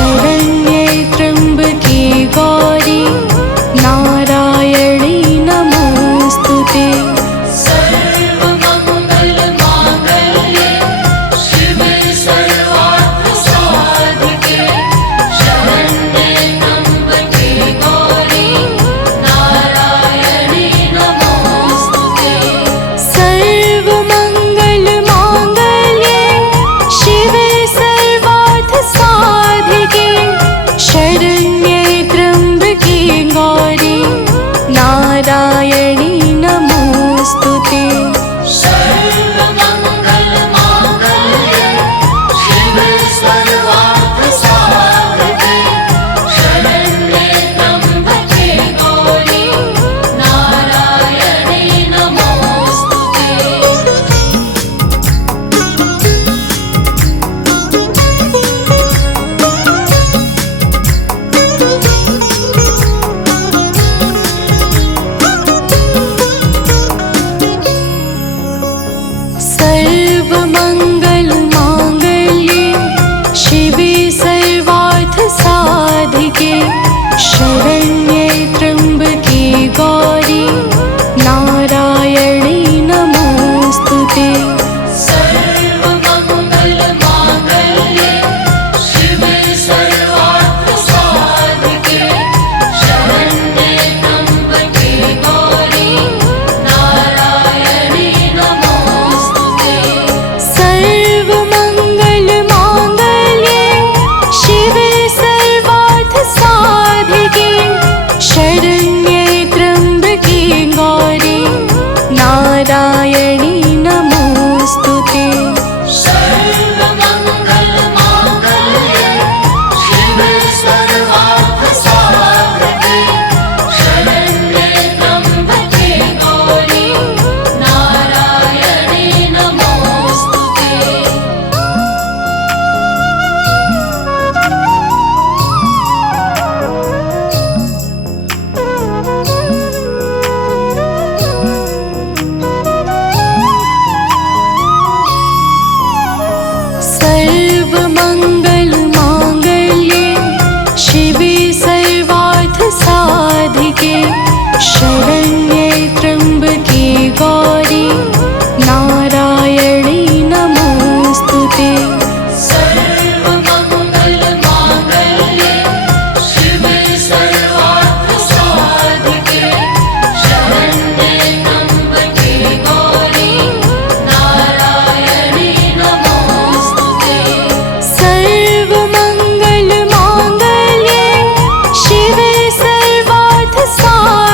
शरण्ये त्र्यम्बके गौरी नारायणी नमोस्तुते। सर्वमङ्गलमाङ्गल्ये शिवे सर्वार्थसाधिके शरण्ये त्र्यम्बके गौरी नारायणी नमोस्तुते। सर्वमङ्गलमाङ्गल्ये शिवे सर्वार्थसाधिके शरण्ये त्र्यम्बके गौरी नारायणी नमोस्तुते। सर्वमङ्गलमाङ्गल्ये शिवे सर्वार्थसाधिके शरण्ये त्र्यम्बके गौरी नारायणी नमोस्तुते। सर्वमङ्गलमाङ्गल्ये शिवे सर्वार्थसाधिके शरण्ये त्र्यम्बके गौरी नारायणी नमोस्तुते। सर्वमङ्गलमाङ्गल्ये शिवे सर्वार्थसाधिके शरण्ये त्र्यम्बके गौरी नारायणी नमोस्तुते। सर्वमङ्गलमाङ्गल्ये शिवे सर्वार्थसाधिके शरण्ये त्र्यम्बके गौरी नारायणी नमोस्तुते। सर्वमङ्गलमाङ्गल्ये शिवे सर्वार्थसाधिके शरण्ये त्र्यम्बके गौरी नारायणी नमोस्तुते। सर्वमङ्गलमाङ्गल्ये शिवे सर्वार्थसाधिके शरण्ये त्र्यम्बके गौरी नारायणी नमोस्तुते। सर्वमङ्गलमाङ्गल्ये शिवे सर्वार्थसाधिके शरण्ये त्र्यम्बके गौरी नारायणी नमोस्तुते। सर्वमङ्गलमाङ्गल्ये शिवे सर्वार्थसाधिके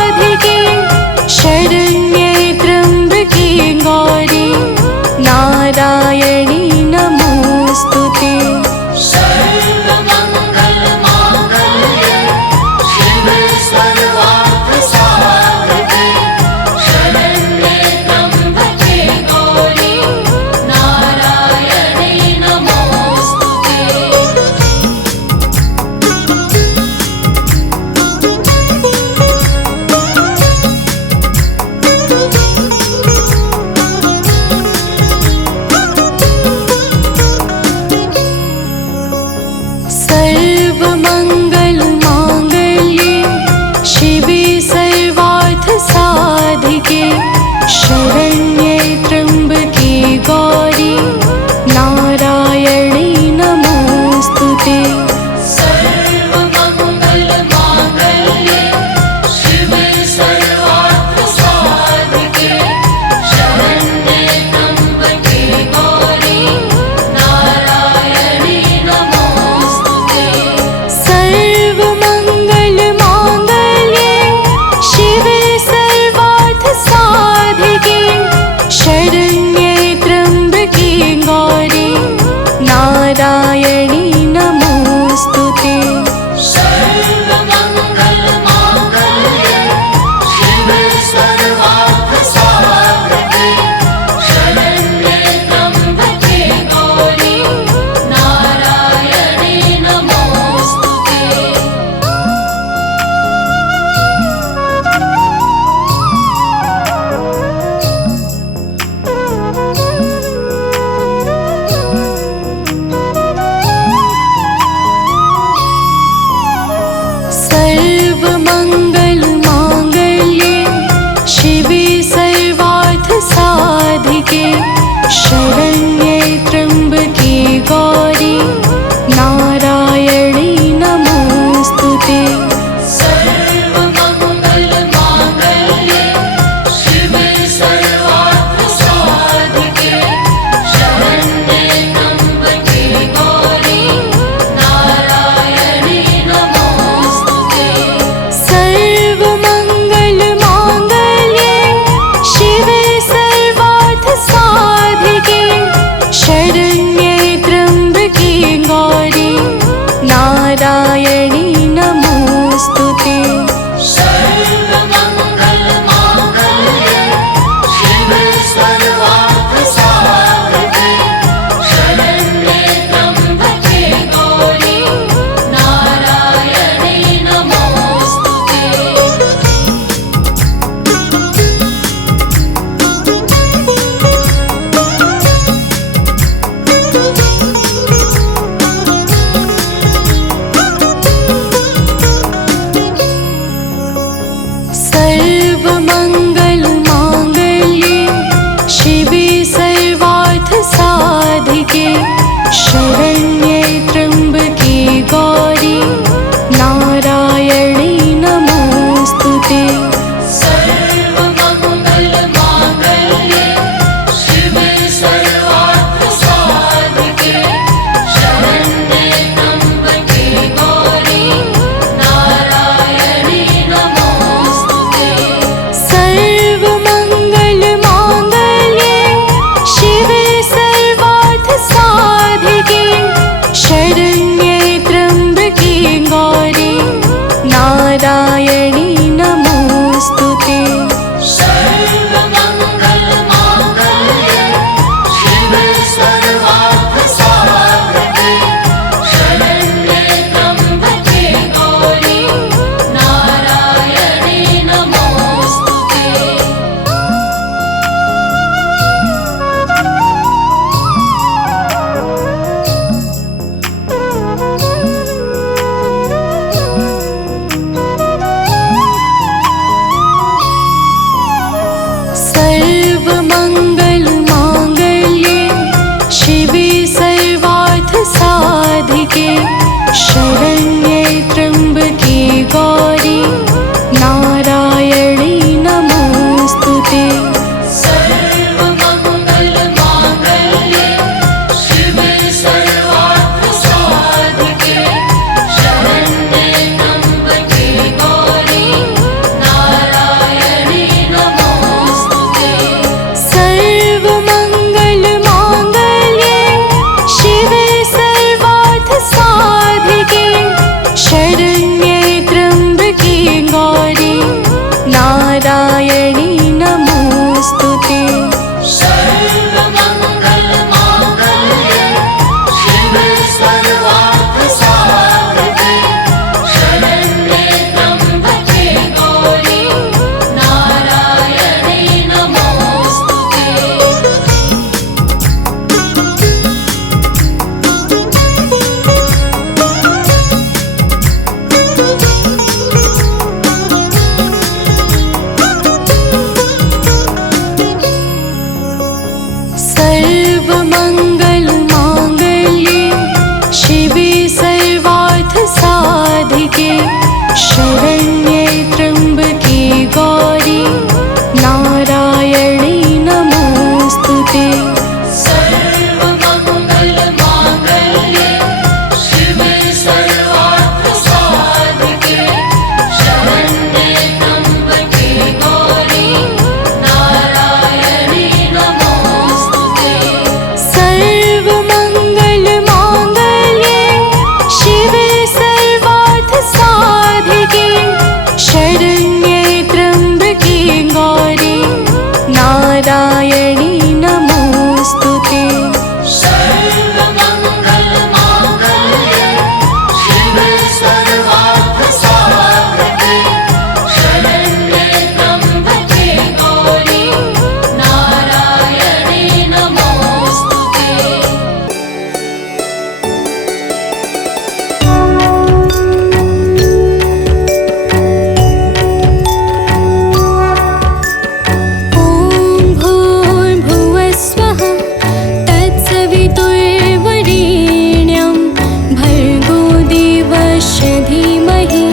धीमहि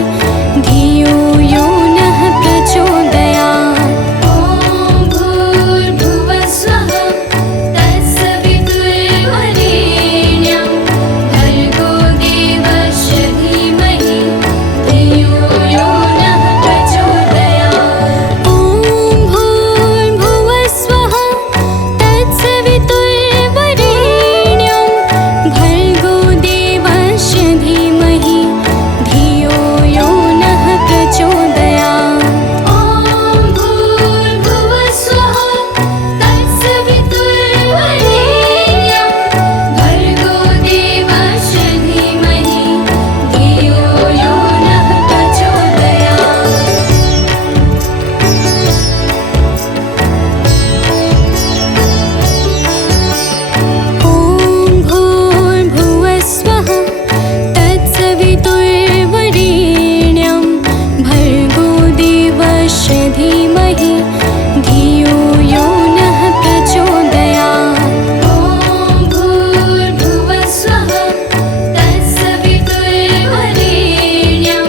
धियो यो नः प्रचोदयात्। ॐ भूर्भुवस्वः तत्सवितुर्वरेण्यं भर्गो देवस्य धीमहि धियो यो नः प्रचोदयात्। ॐ भूर्भुवस्वः तत्सवितुर्वरेण्यं भर्गो देवस्य धीमहि धियो यो नः प्रचोदयात्। ॐ भूर्भुवस्वः तत्सवितुर्वरेण्यं भर्गो देवस्य धीमहि धियो यो नः प्रचोदयात्। ॐ भूर्भुवस्वः तत्सवितुर्वरेण्यं भर्गो देवस्य धीमहि धियो यो नः प्रचोदयात्। ॐ भूर्भुवस्वः तत्सवितुर्वरेण्यं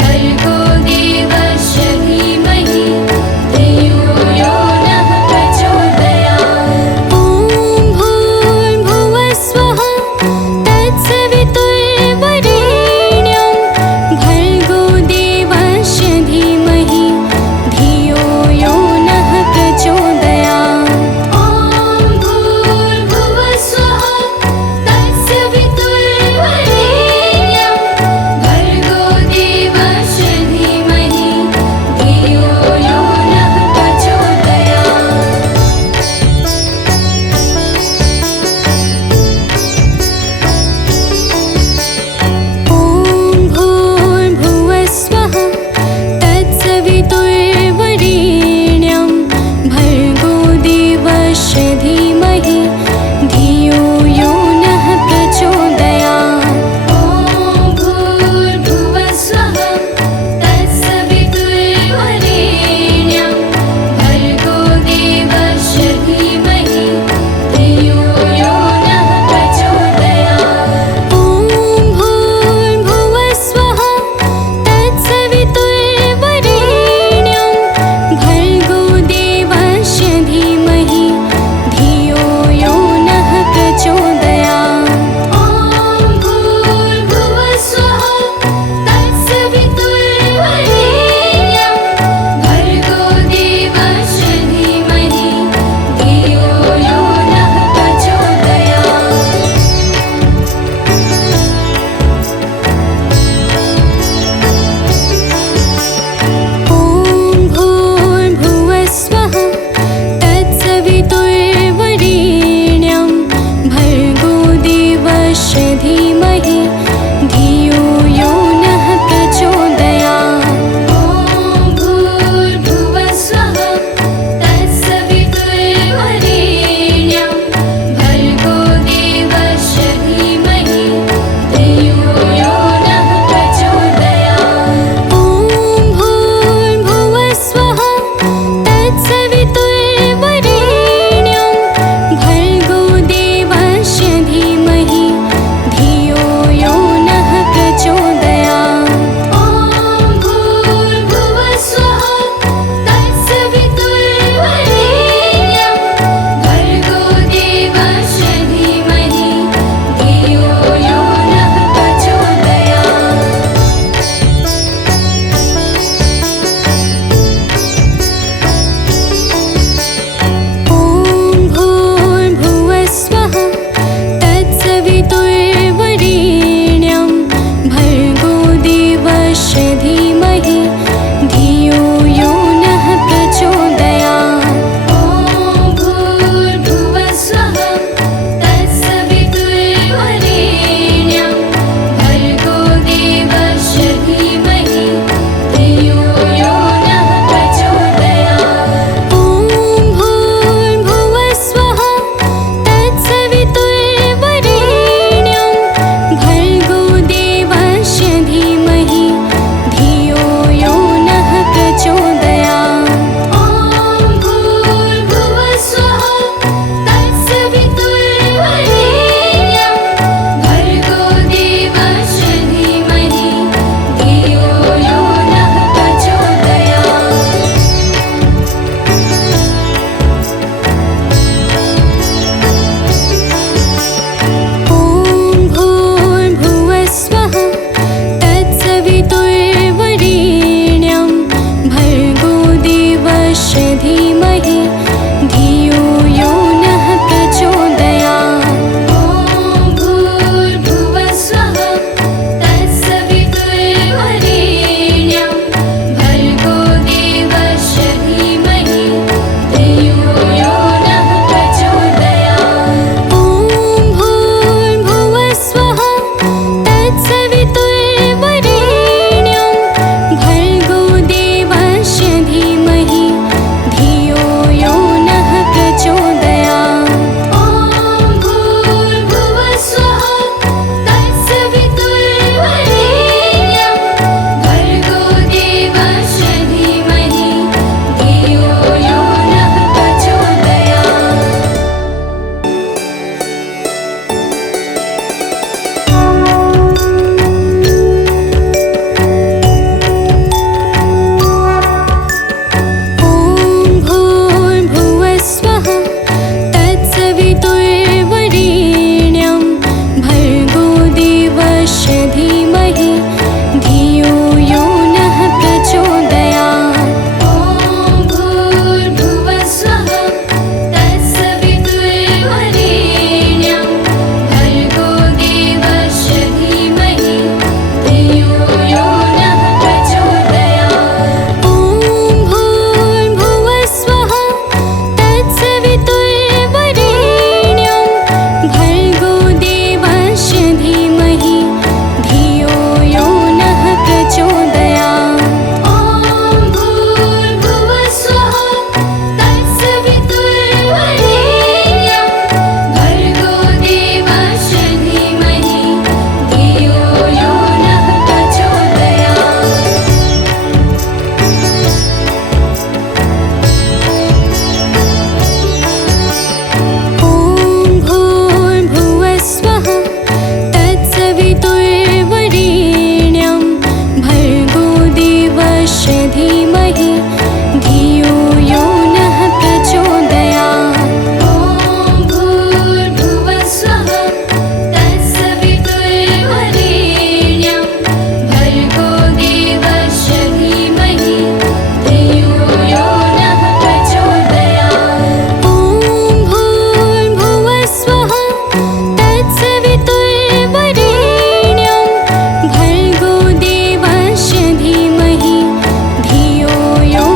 भर्गो देवस्य धीमहि धियो यो नः प्रचोदयात्। ॐ भूर्भुवस्वः तत्सवितुर्वरेण्यं भर्गो देवस्य धीमहि धियो यो नः प्रचोदयात्। ॐ भूर्भुवस्वः तत्सवितुर्वरेण्यं भर्गो देवस्य धीमहि धियो यो नः प्रचोदयात्। ॐ भूर्भुवस्वः तत्सवितुर्वरेण्यं भर्गो देवस्य धीमहि धियो यो नः प्रचोदयात्। ॐ भूर्भुवस्वः तत्सवितुर्वरेण्यं भर्गो देवस्य धीमहि धियो यो नः प्रचोदयात्। ॐ भूर्भुवस्वः तत्सवितुर्वरेण्यं भर्गो देवस्य धीमहि धियो यो नः प्रचोदयात्। ॐ भूर्भुवस्वः तत्सवितुर्वरेण्यं भर्गो देवस्य धीमहि धियो यो नः प्रचोदयात्। ॐ भूर्भुवस्वः तत्सवितुर्वरेण्यं भर्गो देवस्य धीमहि धियो यो नः प्रचोदयात्। ॐ भूर्भुवस्वः तत्सवितुर्वरेण्यं भर्गो देवस्य धीमहि धियो यो नः प्रचोदयात्। ॐ भूर्भुवस्वः तत्सवितुर्वरेण्यं भर्गो देवस्य धीमहि धियो यो नः प्रचोदयात्। ॐ भूर्भुवस्वः तत्सवितुर्वरेण्यं भर्गो देवस्य धीमहि धियो यो नः प्रचोदयात्। ॐ भूर्भुवस्वः तत्सवितुर्वरेण्यं भर्गो देवस्य धीमहि धियो यो नः प्रचोदयात्। ॐ भूर्भुवस्वः तत्सवितुर्वरेण्यं भर्गो देवस्य धीमहि धियो यो नः प्रचोदयात्। ॐ भूर्भुवस्वः तत्सवितुर्वरेण्यं भर्गो देवस्य धीमहि धियो यो देवस्य धीमहि धियो यो नः प्रचोदयात्। ॐ भूर्भुवः स्वः तत्सवितुर्वरेण्यं भर्गो देवस्य धीमहि धियो यो नः प्रचोदयात्। ॐ भूर्भुवः स्वः तत्सवितुर्वरेण्यं भर्गो देवस्य धीमहि धियो यो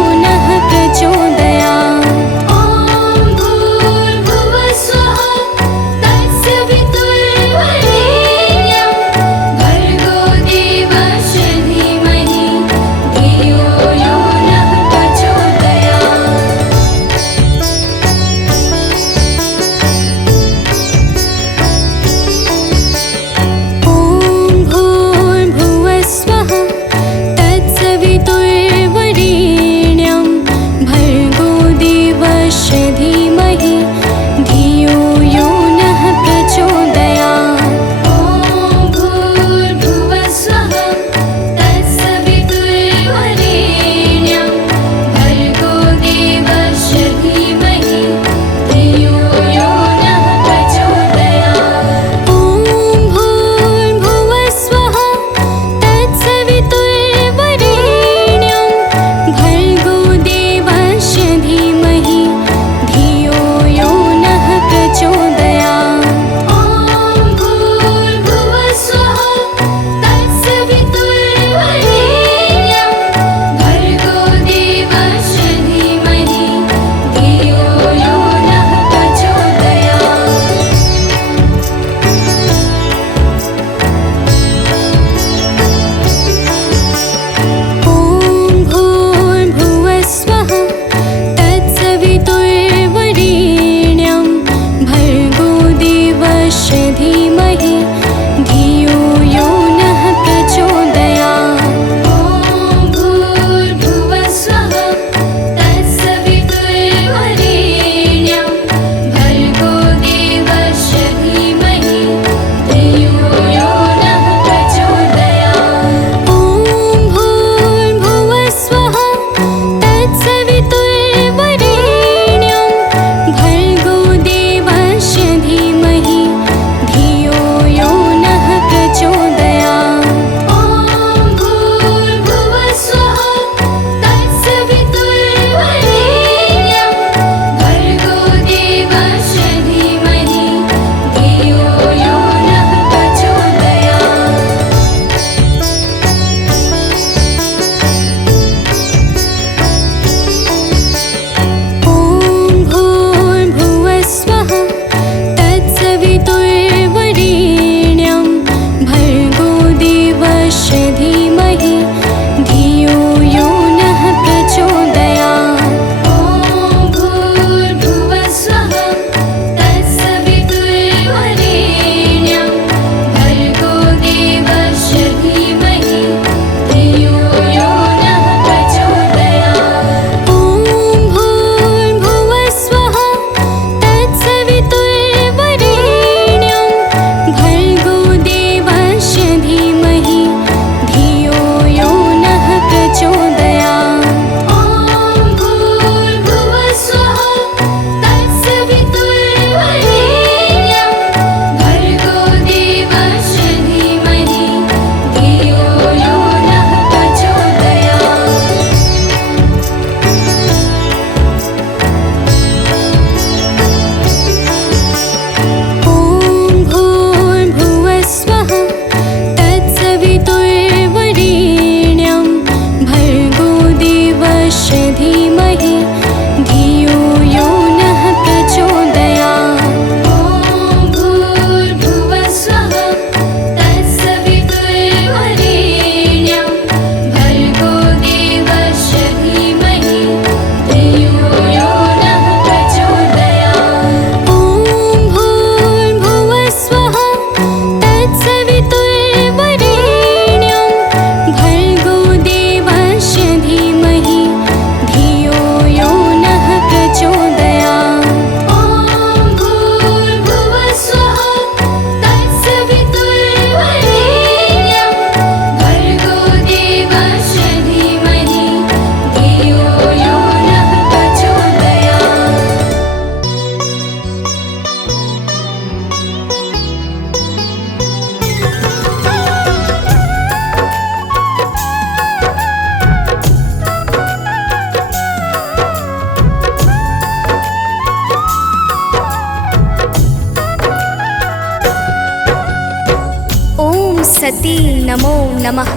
सती नमो नमः।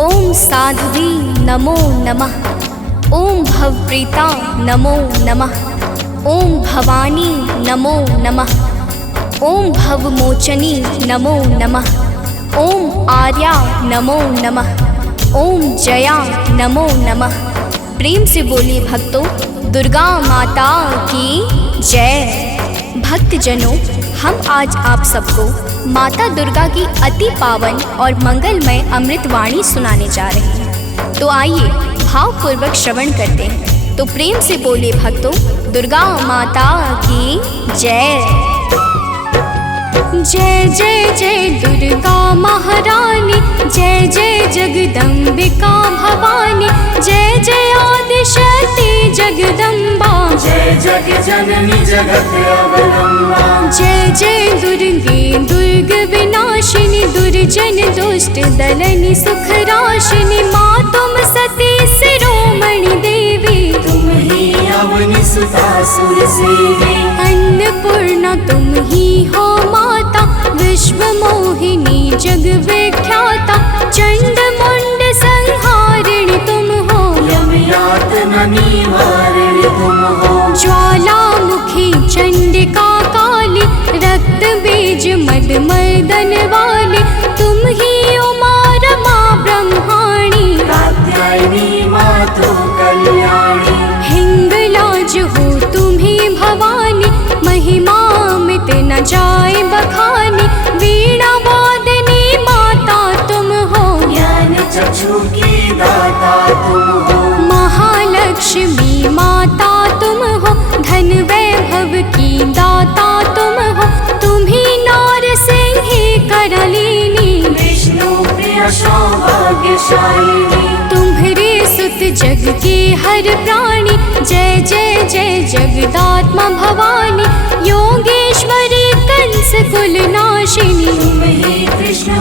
ओम साध्वी नमो नमः। ओम भवप्रीता नमो नमः। ओम भवानी नमो नमः। ओम भवमोचनी नमो नमः। ओम आर्या नमो नमः। ओम जया नमो नमः। प्रेम से बोलिए भक्तों, दुर्गा माता की जय। भक्तजनों, हम आज आप सबको माता दुर्गा की अति पावन और मंगलमय अमृतवाणी सुनाने जा रहे हैं। तो आइए भावपूर्वक श्रवण करते हैं। तो प्रेम से बोलिए भक्तों, दुर्गा माता की जय। जय जय जय दुर्गा महारानी, जय जय जगदम्बिका भवानी, जय जय आदिशक्ति जगदम्बा, जय जग जननी जगत अवलंबा। जय जय दुर्गे दुर्ग विनाशिनी, दुर्जन दुष्ट दलनी सुख राशिनी, माँ तुम सती शिरोमणि देवी, तुम ही अवनि सुता सुर सेवी। अन्नपूर्णा तुम ही हो माता, विश्व मोहिनी जग विख्याता, चंड मुंड संहारिणी तुम हो, यम यातना निवारिणी तुम हो। ज्वालामुखी चंडिका काली, रक्त बीज मद मर्दन वाली, तुम ही उमा रमा ब्रह्माणी, कात्यायनी मातु कल्याणी। हिंगलाज हो तुम्ही भवानी, महिमा मिट न जाए बखानी, वीणा वादनी माता तुम हो, ज्ञान चक्षु की दाता तुम हो। महालक्ष्मी माता तुम हो, धन वैभव की दाता तुम हो, तुम्ही नारसिंही करलिनी, विष्णु प्रिय सौभाग्यशालिनी। तुम्हारे सुत जग के हर प्राणी, जय जय जय जगदात्मा भवानी, योगेश्वरी कंस कुल नाशिनी, तुम ही कृष्ण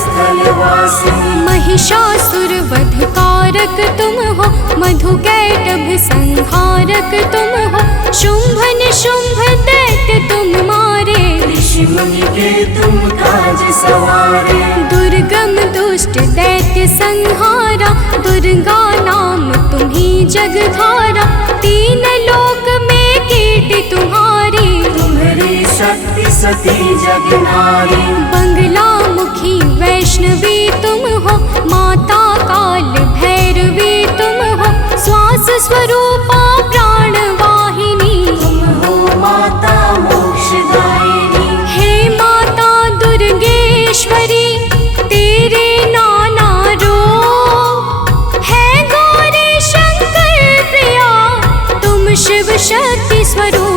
स्थल वासिनी। महिषासुर वध कारक तुम हो, मधु कैटभ संहारक तुम हो, शुंभ निशुंभ दैत्य तुम मारे, ऋषि मुनि के तुम काज सवारे। दुर्गम दुष्ट दैत्य संहारा, दुर्गा नाम तुम्ही जगधारा, तीन लोक में कीर्ति तुम्हारी, तुम्हारी शक्ति सती जग नारी। बंगला मुखी वैष्णवी तुम हो, माता काल भैरवी तुम हो, श्वास स्वरूपा प्राण वाहिनी, तुम हो माता मोक्षदायिनी। हे माता दुर्गेश्वरी, तेरे नाना रूप है गौरी शंकर प्रिया, तुम शिव शक्ति स्वरूप।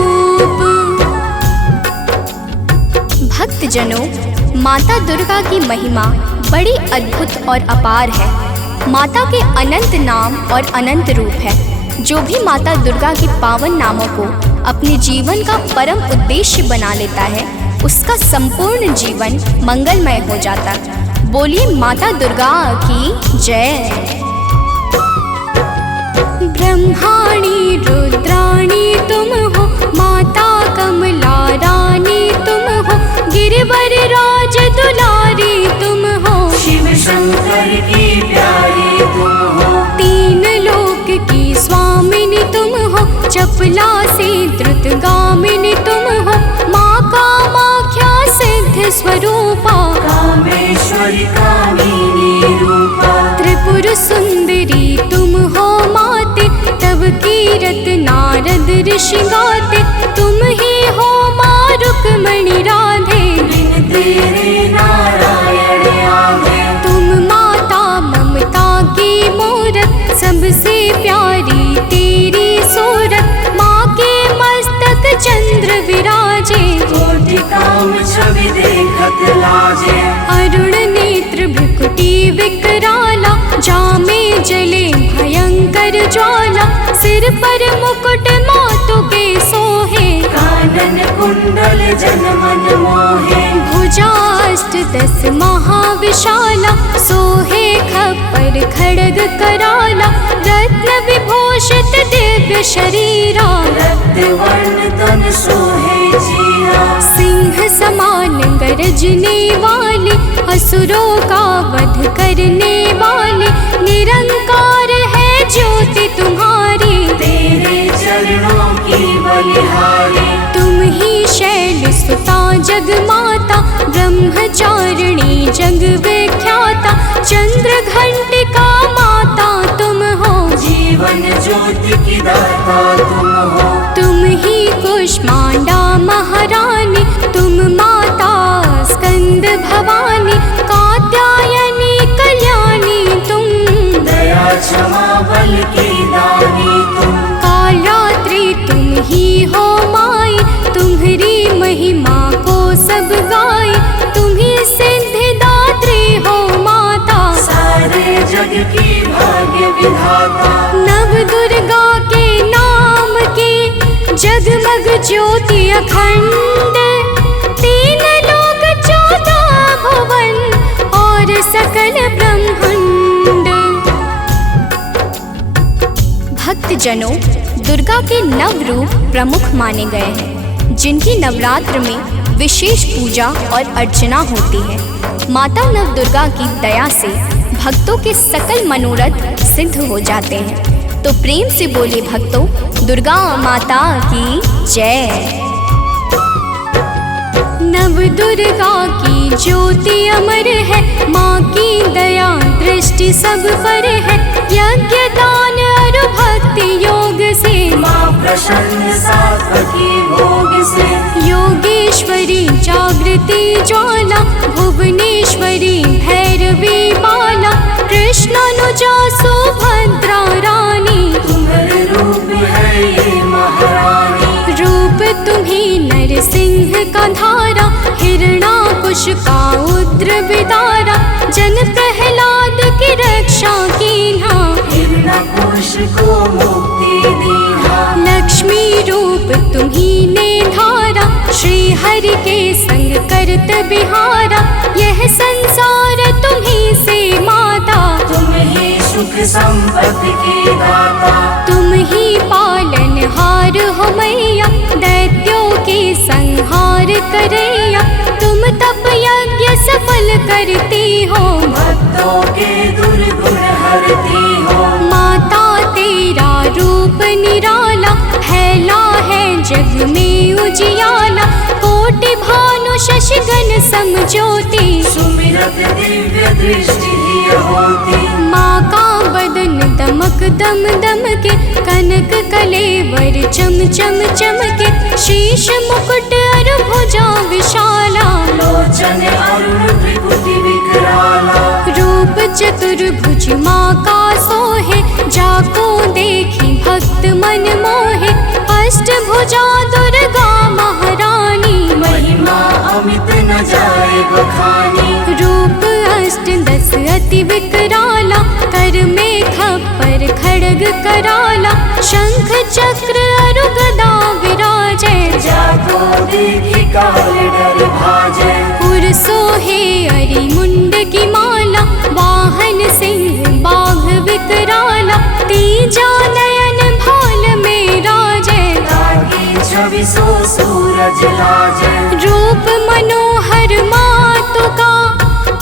भक्तजनों, माता दुर्गा की महिमा बड़ी अद्भुत और अपार है। माता के अनंत नाम और अनंत रूप है। जो भी माता दुर्गा के पावन नामों को अपने जीवन का परम उद्देश्य बना लेता है, उसका संपूर्ण जीवन मंगलमय हो जाता। बोलिए माता दुर्गा की जय। ब्रह्माणी रुद्राणी तुम हो, माता कमला रानी तुम हो, गिरिवर राज दुलारी तुम हो, शिव शंकर की प्यारी तुम हो। तीन लोक की स्वामिनी तुम हो, चपला से द्रुतगामिनी तुम हो, माँ कामाख्या सिद्ध स्वरूपा, कामेश्वरी कामिनी रूपा। त्रिपुर सुंदरी तुम हो माते, तब कीरत नारद ऋषि गाते, तुम ही हो माँ रुक्मणी राधे, बिन तेरे नारायण आगे। तुम माता ममता की मूरत, सबसे प्यारी तेरी सूरत, माँ के मस्तक चंद्र विराजे, कोटि काम छवि देखत लाजे। अरुण नेत्र भ्रुकुटी विकराला, जामे जले भयंकर ज्वाला, सिर पर मुकुट मातु के सोहे, कानन कुंडल जन मन मोहे। भुजाष्ट दस महाविशाला, सोहे खप्पर खड्ग कराला, रत्न विभूषित दिव्य शरीरा, रक्तवर्ण तन सोहे जीरा, सिंह समान गरजने वाले, असुरों का वध करने वाले, निरंकार है ज्योति तुम्हारी, तेरे चरणों की बलिहारी, तुम ही शैल सुता जग माता, ब्रह्मचारिणी जग विख्याता, चंद्र घंटिका माता तुम हो, जीवन ज्योति की दाता तुम हो, तुम ही कुष्मांडा महारानी, तुम माता स्कंद भवानी, कात्यायनी कल्याणी तुम, दया क्षमा बल की दानी तुम, कालरात्रि तुम ही हो माई, तुम्हारी महिमा को सब गाए, तुम ही सिद्धिदात्री हो माता, सारे जग की भाग्य विधाता, नव दुर्गा के नाम की जगमग ज्योति अखंड, तीन लोक 14 भुवन और सकल ब्रह्मांड। भक्तजनों, दुर्गा के नव रूप प्रमुख माने गए हैं, जिनकी नवरात्र में विशेष पूजा और अर्चना होती है। माता नव दुर्गा की दया से भक्तों के सकल मनोरथ सिद्ध हो जाते हैं। तो प्रेम से बोले भक्तों, दुर्गा माता की जय। नव दुर्गा की ज्योति अमर है, माँ की दया दृष्टि सब पर है, यज्ञ दान और भक्ति योग से, माँ प्रसन्न सात्वकी भोग से, योगेश्वरी जागृति ज्वाला, भुवनेश्वरी भैरवी माला, कृष्णानुजा सुभद्रा रानी, तुम्हारे रूप है ये महारानी, रूप तुम्ही नरसिंह का धारा, हिरणाकुश का उद्र विदारा, जन प्रहलाद की रक्षा कीन्हा, हिरण्यकुश को मुक्ति दीहा, लक्ष्मी रूप तुम्ही ने धारा, श्री हरि के संग करत बिहारा, यह संसार तुम्ही से माता, तुम ही सुख संपत्ति की दाता, तुम ही पालनहार हो मैया, दैत्यों के संहार करैया, तुम तप यज्ञ सफल करती हो, भक्तों के दुर्गुण हरती हो, माता तेरा रूप निराला, फैला है जग में उजियाला, कोटि भानु शशिगण समज्योति, सुमिरत दिव्य दृष्टि ही होती, माँ का बदन दमक दम दम के, कनक कलेवर चम चम चमके, शीश मुकुट और भुजा विशाला, लोचन अरुण त्रिपुटी विकराला, रूप चतुर्भुज माँ का सोहे, जाको देखी भक्त मन मोहे, अष्टभुजा दुर्गा महारानी, महिमा अमित न जाए बखानी, रूप अष्ट 10 अति विकराला, कर में खप्पर खड्ग कराला, शंख चक्र और गदा विराजे, जाको देखी काल डर भाजे, उर सोहे अरि मुंड की माला, वाहन सिंह बाघ विकराला, तीजा नयन भाल में राजे, ताकि 24 सूरज लाजे, रूप मनोहर मातु का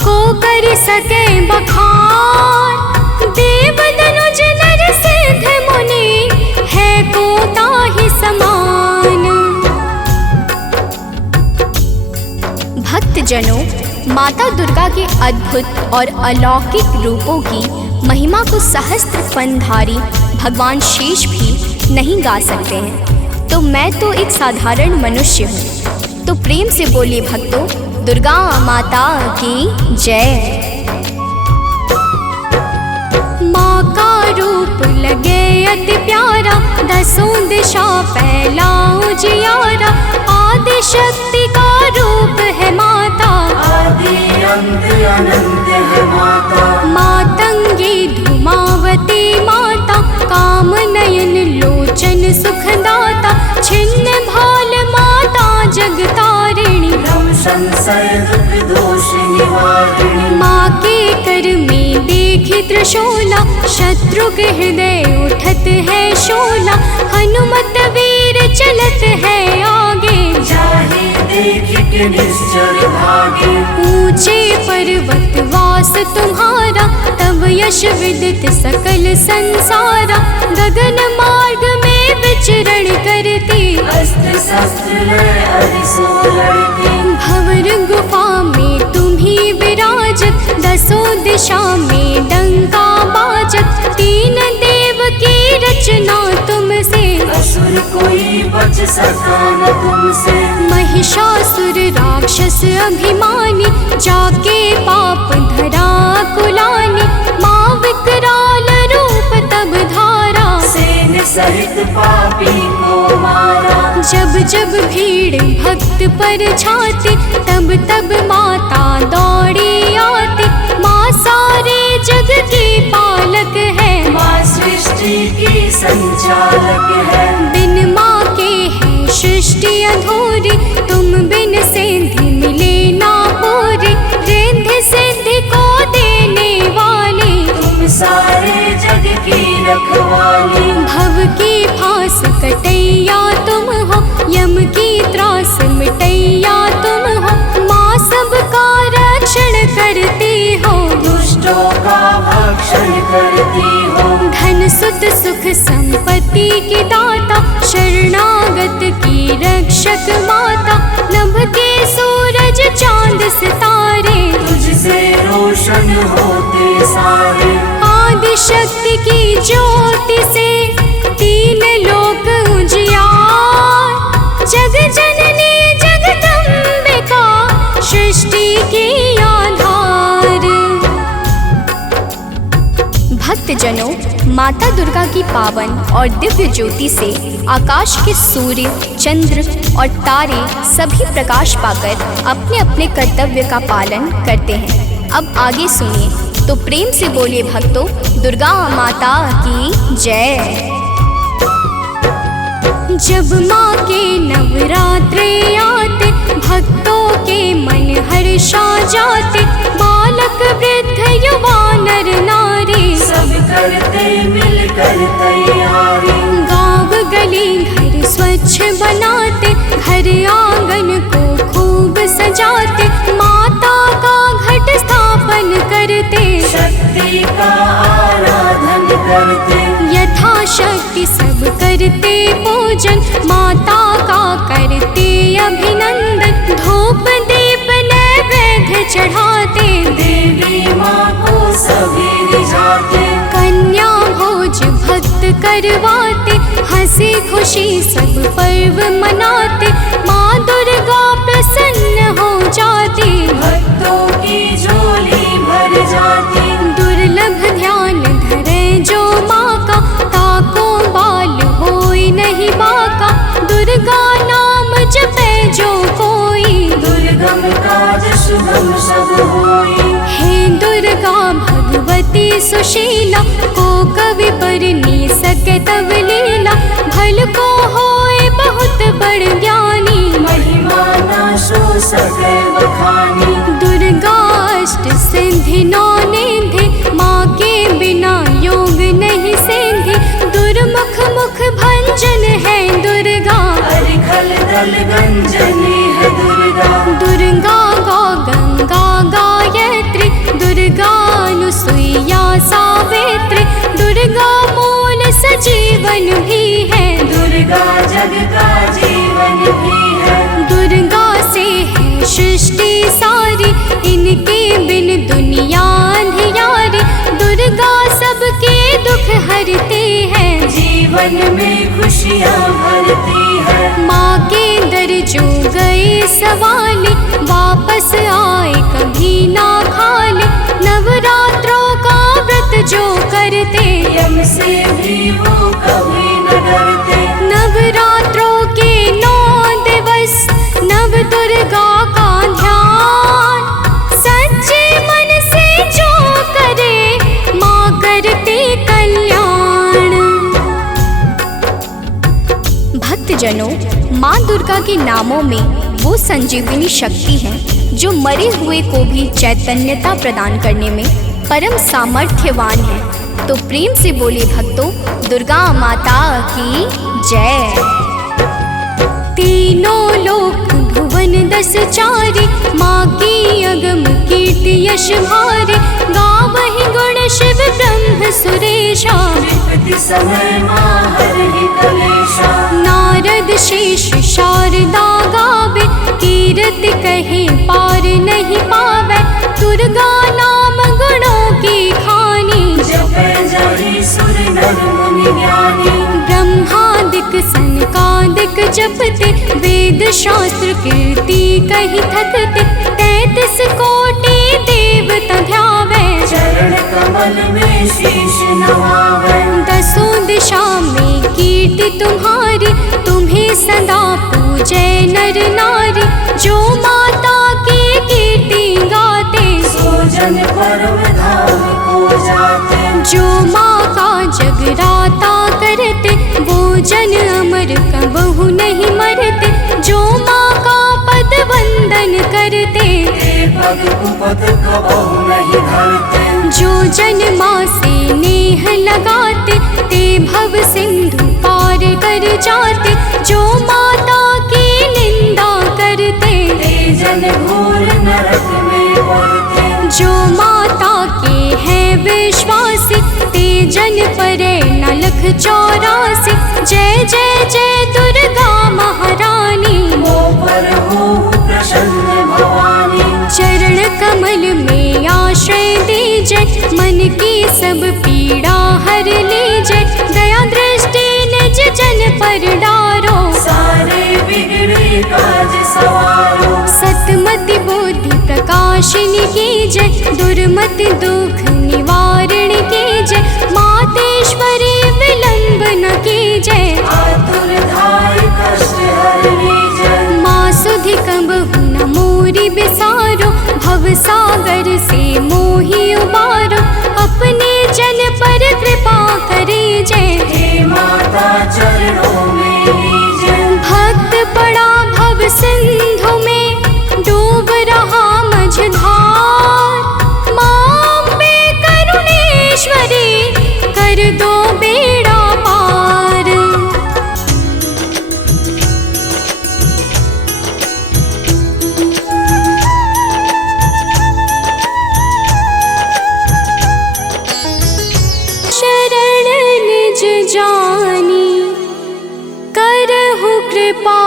को कर सके बखान, देव दनुज नर सिद्ध मुनि है को ताहि समान। भक्तजनों, माता दुर्गा के अद्भुत और अलौकिक रूपों की महिमा को सहस्त्र फनधारी भगवान शेष भी नहीं गा सकते हैं। तो मैं तो एक साधारण मनुष्य हूँ। तो प्रेम से बोलिए भक्तों, दुर्गा माता की जय। माँ का रूप लगे अति प्यारा, 10 दिशा फैला उजियारा, आदि शक्ति का रूप है माता, आदि अंत अनंत है माता, मातंगी धूमावती माता, काम नयन लोचन सुखदाता, छिन्न भाल माता जगतारिणी, भ्रम संशय दुख दोष निवारिणी, माँ के कर में देखी शोला, शत्रु के हृदय उठत है शोला। हनुमत वीर चलत है आगे, जाहि देख के निश्चर भागे। ऊंचे पर्वत वास तुम्हारा, तब यश विदित सकल संसारा। गगन मार्ग में विचरण करती, अस्त्र शस्त्र लय अरिसो लड़ती। भंवर गुफा में तुम्ही विराजत, दसों दिशा में डंका बाजत। तीन देव की रचना तुमसे, असुर कोई बच सका न तुमसे। महिषासुर राक्षस अभिमानी, जाके पाप धरा कुलानी। माँ विकराल रूप तब धारा, सेन सहित पापी को मारा। जब जब भीड़ भक्त पर छाती, तब तब माता दौड़ी आती। माँ सारे जग की पालक है, माँ सृष्टि की संचालक है। बिन माँ के है सृष्टि अधूरी, तुम बिन सिद्धि मिले ना पूरी। रिद्धि सिद्धि को देने वाली, तुम सारे जग की रखवाली। भव की फांस कटैया तुम हो, यम की त्रास मिटैया तुम हो। माँ सबका रक्षण करती हो, दुष्टों का भक्षण करती हो। धन सुत सुख संपत्ति की दाता, शरणागत की रक्षक माता। नभ के सूरज चांद सितारे, तुझसे रोशन होते सारे। आदि शक्ति की ज्योति से तीन लोक उजियार। जग जननी जगदम्बिका, सृष्टि की आधार। भक्तजनों, माता दुर्गा की पावन और दिव्य ज्योति से आकाश के सूर्य, चंद्र और तारे सभी प्रकाश पाकर अपने अपने कर्तव्य का पालन करते हैं। अब आगे सुनिए, तो प्रेम से बोलिए भक्तों, दुर्गा माता की जय। जब माँ के नवरात्रे आते, भक्तों के मन हर्षा जाते। बालक वृद्ध युवा नर नारी, सब करते मिलकर तैयारी। गाँव गली घर स्वच्छ बनाते, घर आंगन को खूब सजाते। माता का घट स्थापन करते, शक्ति का आराधन करते। यथाशक्ति सब करते पूजन, माता का करते अभिनंदन। धूप दीप नैवेद्य चढ़ाते, देवी माँ को सभी रिझाते। कन्या भोज भक्त करवाते, हंसी खुशी सब पर्व मनाते। माँ दुर्गा प्रसन्न हो जाती, भक्तों की झोली भर जाती। दुर्लभ ध्यान धरे जो माँ का, ताको बाल होई नहीं बाका। दुर्गा नाम जपे जो कोई, दुर्गम काज शुभम सब होई। हे दुर्गा भगवती सुशीला, को कवि पर नी सके तब लीला। भल को होए बहुत बड़ ज्ञानी, महिमा न सो सके बखानी। दुर्गा अष्ट सिद्धि नौ निधि, माँ के बिना योग नहीं सिद्धि। दुर्मुख मुख भंजन है दुर्गा, अरिखल दल गंजनी है दुर्गा। दुर्गा गौ गंगा गायत्री, दुर्गा अनुसुईया सावित्री। दुर्गा मूल सजीवन भी है, दुर्गा जग का जीवन भी है। दुर्गा से है सृष्टि सारी, इनके बिन दुनिया अंधियारी। दुर्गा सबके दुख हरती है, जीवन में खुशियाँ भरती है। माँ के दर जो गए सवाली, वापस आए कभी ना खाली। नवरात्रों का व्रत जो करते, यम से भी वो कभी न डरते। नवरात्रों के 9 दिवस, नव दुर्गा का ध्यान। सच्चे मन से जो करे, माँ करते कल्याण। भक्तजनों, माँ दुर्गा के नामों में वो संजीवनी शक्ति है, जो मरे हुए को भी चैतन्यता प्रदान करने में परम सामर्थ्यवान है। तो प्रेम से बोले भक्तों, दुर्गा माता की जय। तीनों लोक भुवन 10 चारे, माँ की अगम कीर्ति यश भारे। गावहि गुण शिव ब्रह्म सुरेशा, विपत्ति समय माँ हरहि कलेशा। नारद शेष शारदा गावे, कीर्ति कहे पार नहीं पावे। दुर्गा नाम गुणों की खानी, जपै जाहि सुर नर मुनि ज्ञानी। ब्रह्मादिक सनकादिक जपते, वेद शास्त्र कीर्ति कही थकते। 33 कोटि देवता ध्यावे, चरण कमल में शीश नवावे। 10 दिशा में कीर्ति तुम्हारी, तुम्हें सदा पूजे नर नारी। जो माता की कीर्ति गाते, सो जन परम धाम को जाते। जो माँ का जगराता करते, वो जन अमर कबहु नहीं मरते। जो माँ का पद वंदन करते, ते पग कुपथ कबहु नहीं धरते। जो जन माँ से नेह लगाते, ते भव सिंधु पार कर जाते। जो माता की निंदा करते, ते जन घोर नरक में पड़ते। जो माता के हैं विश्वासी, ते जन परे न लख 84। जय जय जय दुर्गा महारानी, मो पर हो प्रसन्न भवानी। चरण कमल में आश्रय दीजे, मन की सब पीड़ा हर लीजे। दया दृष्टि निज जन पर डारो, सारे बिगड़े काज सवारो। सतमति बुद्धि प्रकाशिनी की जय, दुर्मति दुख निवारण की जय। मातेश्वरी विलंब न की जय, आतुर धाय कष्ट हरनी जय। माँ सुधि कबहु न मोरी बिसारो, भव सागर से मोहि उबारो। अपने जन पर कृपा करी जय, हे माता चरणों में लीजय। भक्त पड़ा भव सिंधु में, डूब रहा मझधार। माँ अम्बे करुणेश्वरी, कर दो बेड़ा पार। शरण निज जानी, करहु कृपा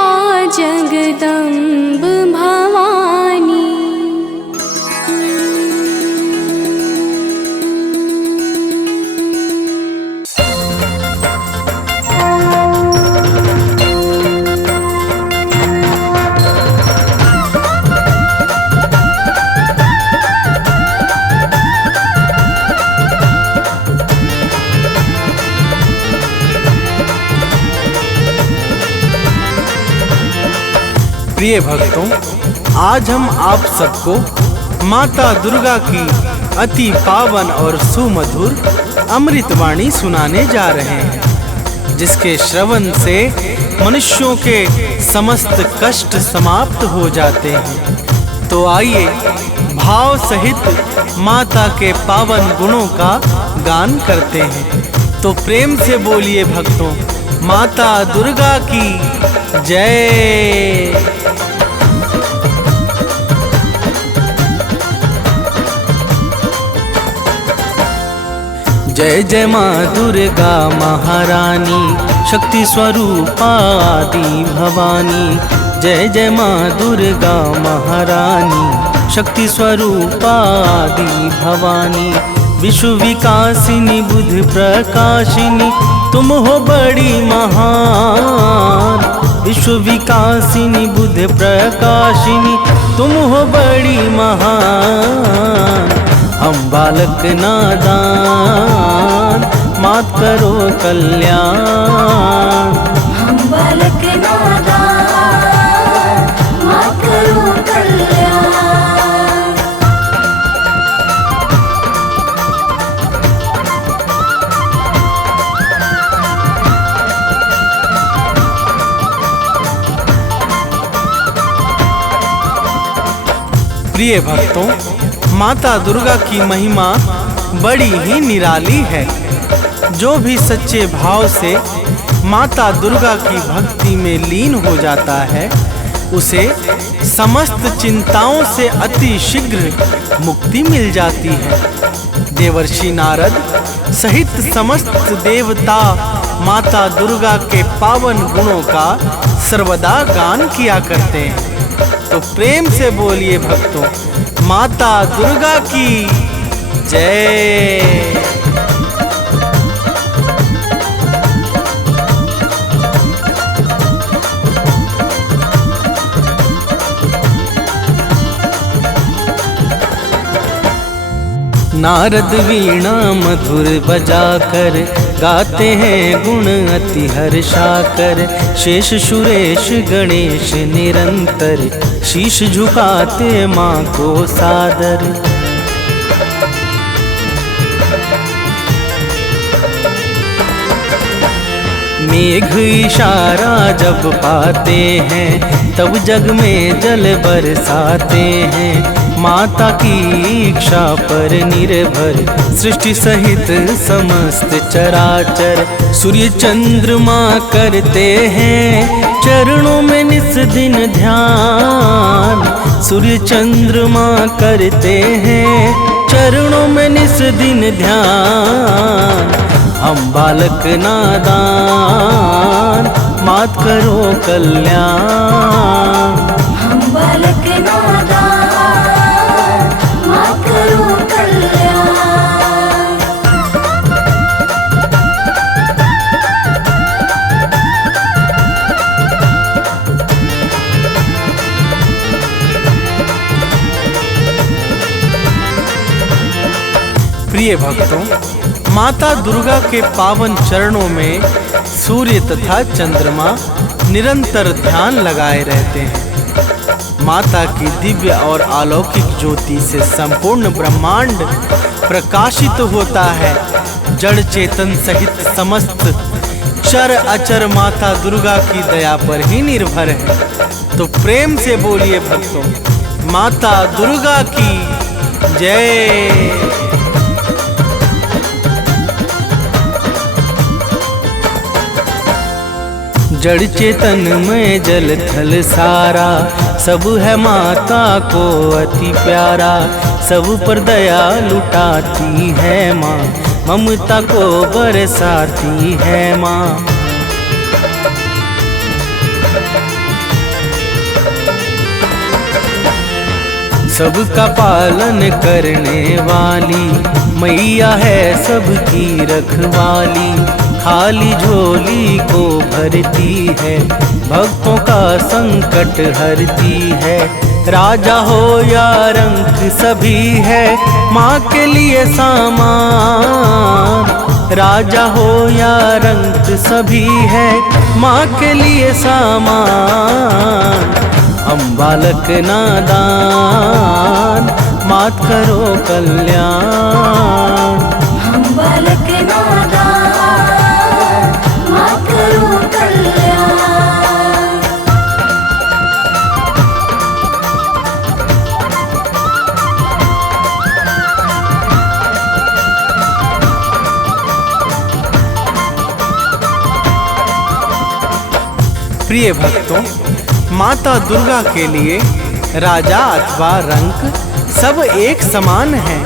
जगदम्ब भवानी। प्रिय भक्तों, आज हम आप सबको माता दुर्गा की अति पावन और सुमधुर अमृतवाणी सुनाने जा रहे हैं, जिसके श्रवण से मनुष्यों के समस्त कष्ट समाप्त हो जाते हैं। तो आइए भाव सहित माता के पावन गुणों का गान करते हैं। तो प्रेम से बोलिए भक्तों, माता दुर्गा की जय। जय जय माँ दुर्गा महारानी, शक्ति स्वरूपा आदि भवानी। जय जय माँ दुर्गा महारानी, शक्ति स्वरूपा आदि भवानी। विश्व विकासिनी बुद्धि प्रकाशिनी, तुम हो बड़ी महान। विश्व विकासिनी बुद्धि प्रकाशिनी, तुम हो बड़ी महान। हम बालक नादान, मात करो कल्याण। हम बालक नादान, मात करो कल्याण। प्रिय भक्तों, माता दुर्गा की महिमा बड़ी ही निराली है। जो भी सच्चे भाव से माता दुर्गा की भक्ति में लीन हो जाता है, उसे समस्त चिंताओं से अति शीघ्र मुक्ति मिल जाती है। देवर्षि नारद सहित समस्त देवता माता दुर्गा के पावन गुणों का सर्वदा गान किया करते हैं। तो प्रेम से बोलिए भक्तों, माता दुर्गा की जय। नारद वीणा मधुर बजाकर गाते हैं गुण अति हर्षाकर। शेष सुरेश गणेश निरंतर शीश झुकाते माँ को सादर। मेघ इशारा जब पाते हैं तब जग में जल बरसाते हैं। माता की इच्छा पर निर्भर सृष्टि सहित समस्त चराचर। सूर्य चंद्रमा करते हैं चरणों में निस दिन ध्यान। सूर्य चंद्रमा करते हैं चरणों में निस दिन ध्यान। हम बालक नादान मात करो कल्याण। हम बालक नादान मात करो कल्याण। प्रिय भक्तों, माता दुर्गा के पावन चरणों में सूर्य तथा चंद्रमा निरंतर ध्यान लगाए रहते हैं। माता की दिव्य और अलौकिक ज्योति से संपूर्ण ब्रह्मांड प्रकाशित होता है। जड़ चेतन सहित समस्त चर अचर माता दुर्गा की दया पर ही निर्भर है। तो प्रेम से बोलिए भक्तों, माता दुर्गा की जय। जड़ चेतन में जल थल सारा सब है माता को अति प्यारा। सब पर दया लुटाती है माँ, ममता को बरसाती है माँ। सबका पालन करने वाली मैया है सबकी रखवाली। खाली झोली को भरती है, भक्तों का संकट हरती है। राजा हो या रंक सभी है माँ के लिए सामान। राजा हो या रंक सभी है माँ के लिए सामान। हम बालक नादान मात करो कल्याण। हम बालक नादान मात करो कल्याण। प्रिय भक्तों, माता दुर्गा के लिए राजा अथवा रंक सब एक समान है।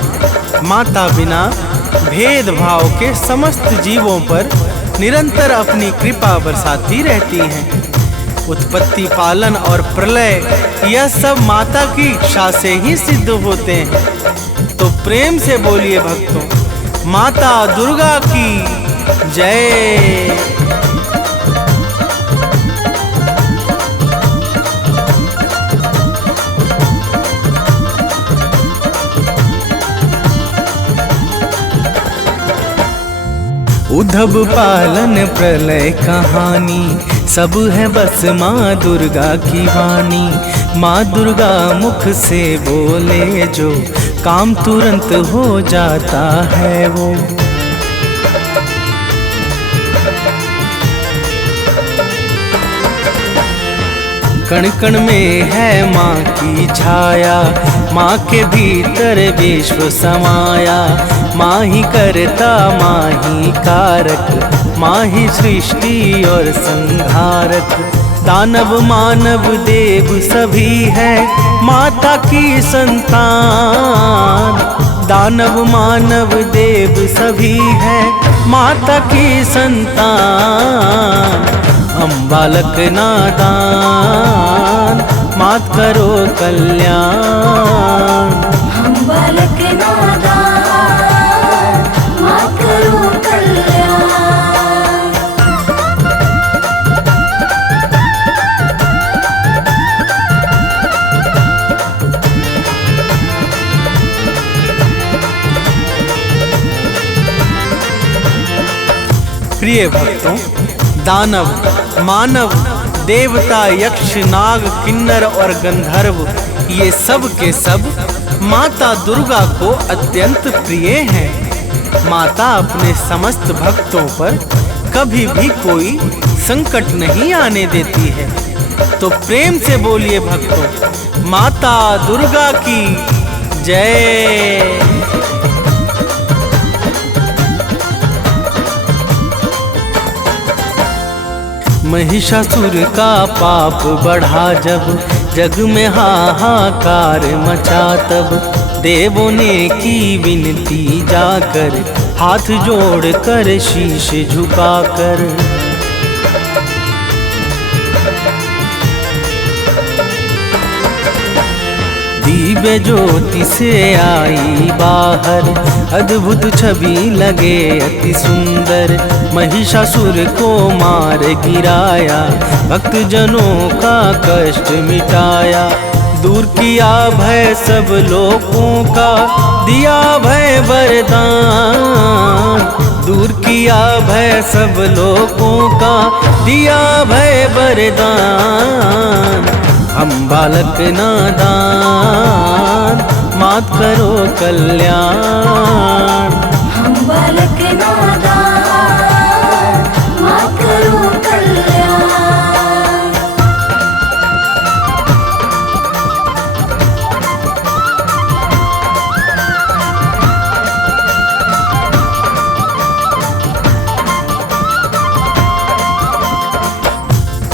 माता बिना भेदभाव के समस्त जीवों पर निरंतर अपनी कृपा बरसाती रहती हैं। उत्पत्ति, पालन और प्रलय यह सब माता की इच्छा से ही सिद्ध होते हैं। तो प्रेम से बोलिए भक्तों, माता दुर्गा की जय। उद्धव पालन प्रलय कहानी सब है बस माँ दुर्गा की वाणी। माँ दुर्गा मुख से बोले जो काम तुरंत हो जाता है वो। कण कण में है माँ की छाया, माँ के भीतर विश्व समाया। माँ ही करता माँ ही कारक, माँ ही सृष्टि और संहारक। दानव मानव देव सभी है माता की संतान। दानव मानव देव सभी है माता की संतान। हम बालक नादान मात करो कल्याण। हम बालक नादान मात करो कल्याण। प्रिय भक्तों, दानव मानव देवता यक्ष नाग किन्नर और गंधर्व ये सब के सब माता दुर्गा को अत्यंत प्रिय हैं। माता अपने समस्त भक्तों पर कभी भी कोई संकट नहीं आने देती है। तो प्रेम से बोलिए भक्तों, माता दुर्गा की जय। महिषासुर का पाप बढ़ा जब, जग में हाहाकार मचा तब, देवों ने की विनती जाकर, हाथ जोड़कर शीश झुकाकर। दिव्य ज्योति से आई बाहर, अद्भुत छवि लगे अति सुंदर। महिषासुर को मार गिराया, भक्त जनों का कष्ट मिटाया। दूर किया भय सब लोगों का, दिया भय वरदान। दूर किया भय सब लोगों का, दिया भय वरदान। हम बालक नादान मात करो कल्याण। हम बालक नादान मात करो कल्याण।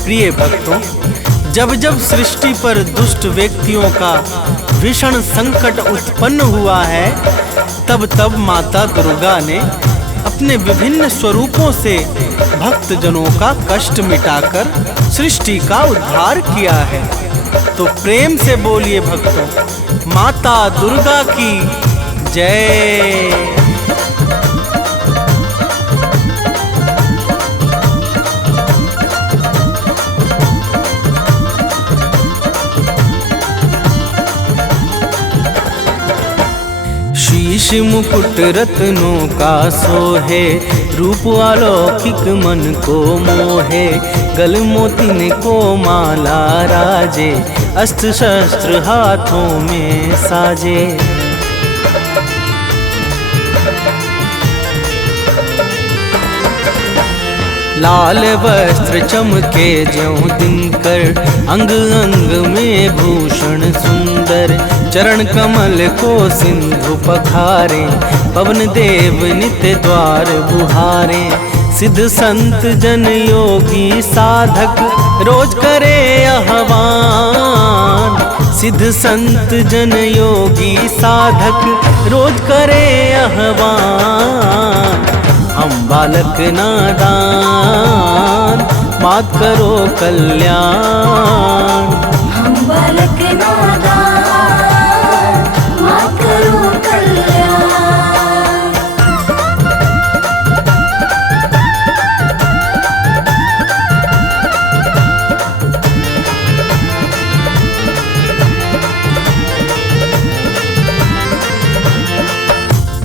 प्रिय भक्तों, जब जब सृष्टि पर दुष्ट व्यक्तियों का भीषण संकट उत्पन्न हुआ है, तब तब माता दुर्गा ने अपने विभिन्न स्वरूपों से भक्त जनों का कष्ट मिटाकर सृष्टि का उद्धार किया है। तो प्रेम से बोलिए भक्तों, माता दुर्गा की जय। शीश मुकुट रत्नों का सोहे, रूप अलौकिक मन को मोहे। गल मोतिन को माला राजे, अस्त्र शस्त्र हाथों में साजे। लाल वस्त्र चमके ज्यों दिनकर, अंग अंग में भूषण सुंदर। चरण कमल को सिंधु पखारे, पवन देव नित्य द्वार बुहारे। सिद्ध संत जन योगी साधक, रोज करे आह्वान। सिद्ध संत जन योगी साधक, रोज करे आह्वान। हम बालक नादान मात करो कल्याण। हम बालक नादान मात करो कल्याण।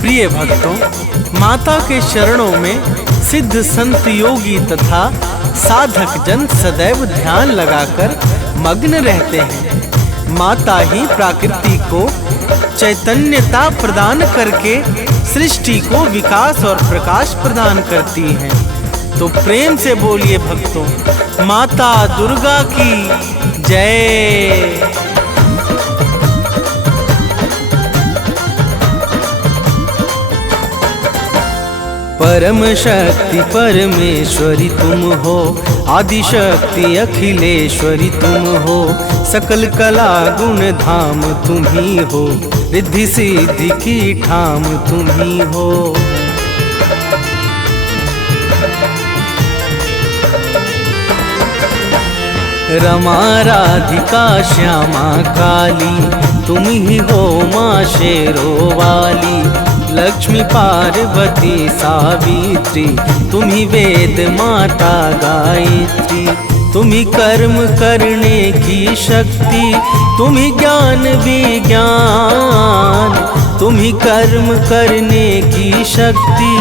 प्रिय भक्तों, माता के चरणों में सिद्ध संत योगी तथा साधक जन सदैव ध्यान लगाकर मग्न रहते हैं। माता ही प्रकृति को चैतन्यता प्रदान करके सृष्टि को विकास और प्रकाश प्रदान करती हैं। तो प्रेम से बोलिए भक्तों, माता दुर्गा की जय। परम शक्ति परमेश्वरी तुम हो, आदि शक्ति अखिलेश्वरी तुम हो, सकल कला गुण धाम तुम ही हो, रिद्धि सिद्धि की ठाम तुम ही हो। रमा राधिका श्यामा काली तुम ही हो माँ शेरो वाली, लक्ष्मी पार्वती सावित्री तुम ही वेद माता गायत्री, तुम ही कर्म करने की शक्ति, तुम ही ज्ञान विज्ञान, तुम ही कर्म करने की शक्ति,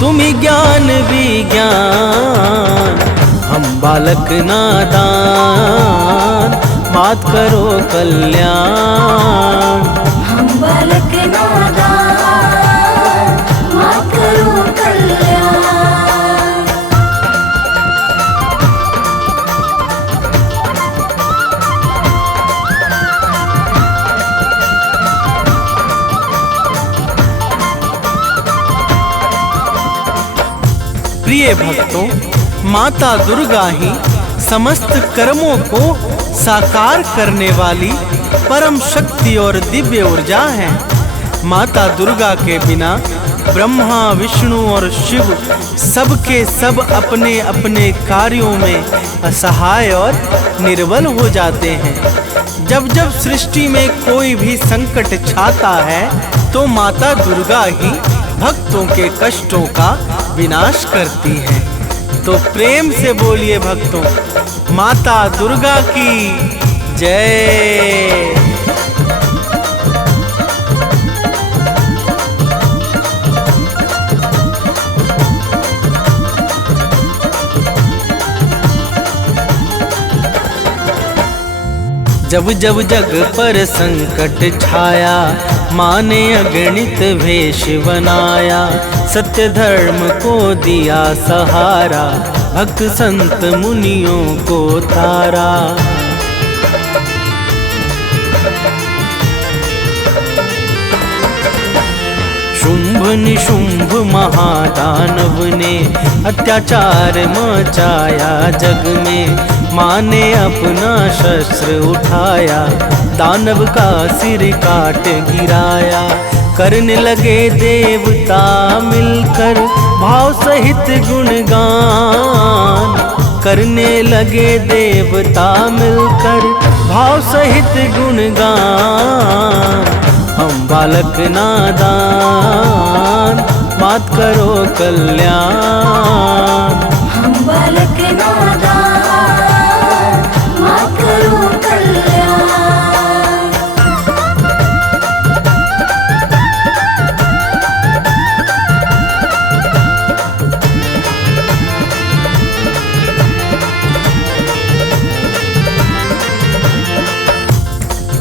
तुम ही ज्ञान विज्ञान। हम बालक नादान मात करो कल्याण, हम बालक नादान मात करो कल्याण। प्रिय भक्तों, माता दुर्गा ही समस्त कर्मों को साकार करने वाली परम शक्ति और दिव्य ऊर्जा है। माता दुर्गा के बिना ब्रह्मा विष्णु और शिव सबके सब अपने अपने कार्यों में असहाय और निर्बल हो जाते हैं। जब जब सृष्टि में कोई भी संकट छाता है तो माता दुर्गा ही भक्तों के कष्टों का विनाश करती है। तो प्रेम से बोलिए भक्तों, माता दुर्गा की जय। जब जब जग पर संकट छाया, माँ ने अगणित वेश बनाया, सत्य धर्म को दिया सहारा, भक्त संत मुनियों को तारा। शुंभ निशुंभ महादानव ने अत्याचार मचाया जग में, माँ ने अपना शस्त्र उठाया, दानव का सिर काट गिराया। करने लगे देवता मिलकर भाव सहित गुणगान, करने लगे देवता मिलकर भाव सहित गुणगान। हम बालक नादान मात करो कल्याण, हम बालक नादान मात करो कल्याण।